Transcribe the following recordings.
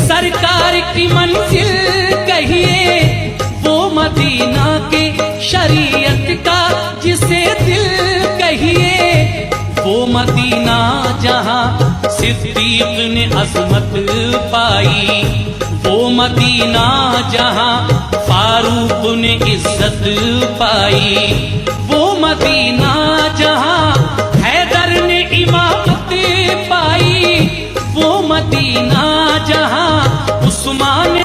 सरकार की मंजिल कहिए, वो मदीना के शरीयत का जिसे दिल कहिए, वो मदीना जहां सिद्दीक ने अज़मत पाई, वो मदीना जहां फारूक ने इज्जत पाई, वो मदीना जहां हैदर ने इमामत पाई, वो मदीना जहां उस्मान।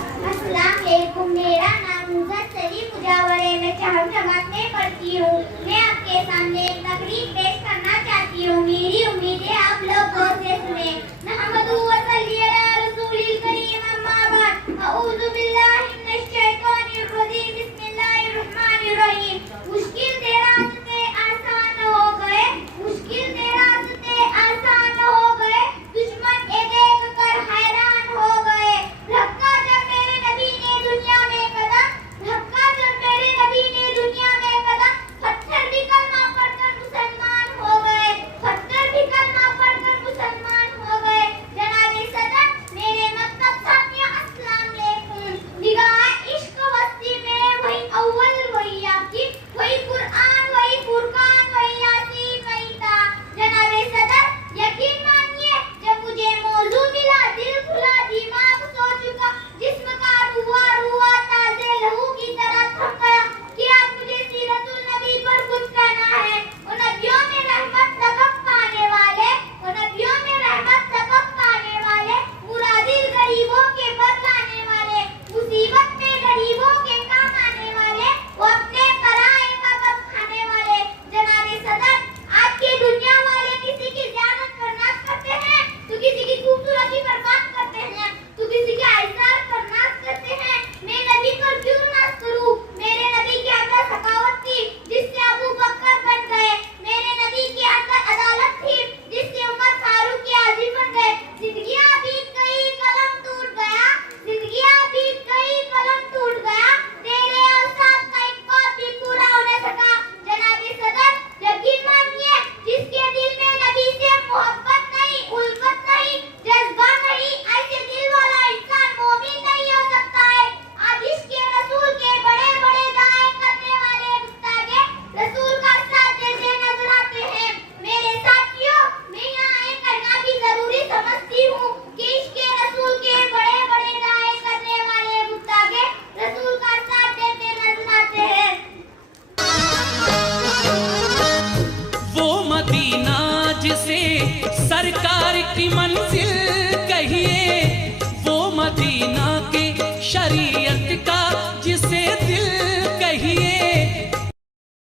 मेरा नाम मुजावर है। मैं चाहूँ जमात में पढ़ती हूँ। मैं आपके सामने एक तकरीर पेश करना चाहती हूँ। मेरी उम्मीद है आप लोग गौर से सुने। नहमदुहु व सल्ली अला रसूलिल करीम, अम्मा बाद। अऊज़ु बिल्लाहि मिनश शैतानिर रजीम, बिस्मिल्लाहिर रहमानिर रहीम। मुश्किल दे रास्ते आसान हो गए, मुश्किल दे रास्ते आसान हो गए, दुश्मन ये देख कर हैरान हो गए। धक्का जब मेरे नबी ने दुनिया में कदम, धक्का जब मेरे नबी ने दुनिया में कदम, पत्थर भी कलमा पढ़कर मुसलमान हो गए, पत्थर भी कलमा पढ़कर मुसलमान हो गए। जनाबे सदर मेरे मतलब साथियों, अस्सलाम वालेकुम। निगाह इश्क वस्ती में वही अव्वल वही याकीन, वही कुरान वही फुरकान वही यासीन वही ता। जनाबे सदर यकीन मानिए, जब मुझे मौजू मिला दिल खुला, दिमाग सो चुका, जिस्म का रुआ ताज़े लहू की तरह थम गया कि आज मुझे सीरतुल नबी पर कुछ कहना है। उन नबियों में रहमत सबक पाने वाले, उन नबियों में रहमत सबक पाने वाले, मुरादिल गरीबों के बदलाने वाले, मुसीबत में गरीबों के काम आने वाले, वो अपने कराए का गम खाने वाले। जनाबे सदर आज की दुनिया वाले किसी की ज़ियारत पर नाज करते हैं, तो किसी की खूबसूरती पर बात करते हैं, तो किसी के आइज़ार पर नाज करते हैं। मैं नबी पर क्यों नाज करूं? मेरे नबी के अंदर सखावत थी जिससे अबू बकर बन गए, मेरे नबी के अंदर अदालत थी जिससे उमर फारूक के आज़ी बन गए। जिंदगियां बीत गई कलम टूट गया, जिंदगियां बीत गई कलम टूट गया, तेरे औसाफ का एक ख्वाब भी पूरा हो न सका। जनाबे सदर यकीन मानिए, जिसके दिल में नबी से मोहब्बत नहीं, उल्फत नहीं, जज्बा नहीं, ऐसे दिल वाला इंसान मोमिन नहीं हो सकता है। आज इसके रसूल के बड़े बड़े दाए करने वाले गुस्ताखे रसूल का साथ देते नजर आते हैं। मेरे साथियों, मैं यहाँ एक कहना भी जरूरी समझती हूँ कि इसके रसूल के बड़े बड़े दाए करने वाले गुस्ताखे रसूल का साथ देते नजर आते हैं। वो मदीना जिसे सरकार की मंजिल